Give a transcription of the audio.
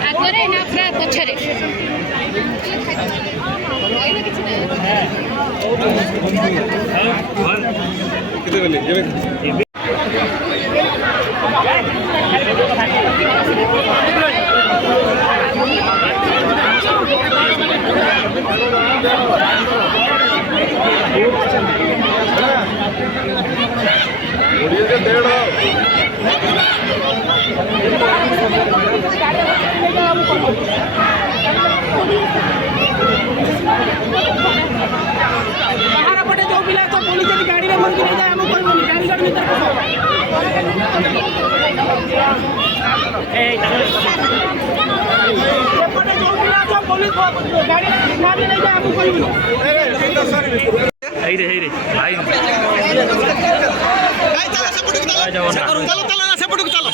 ଆଗରେ ନା ପୁରା ପଛରେ बाहर पटे जो पिला तो पुलिस की गाड़ी रे मन की नहीं जाए हम कोई बोली गाड़ी गाड़ी भीतर पटे जो पिला तो पुलिस गाड़ी गाड़ी नहीं जाए हम कोई बोली हेरे हेरे भाई चलो चलो ना सेपटू चलो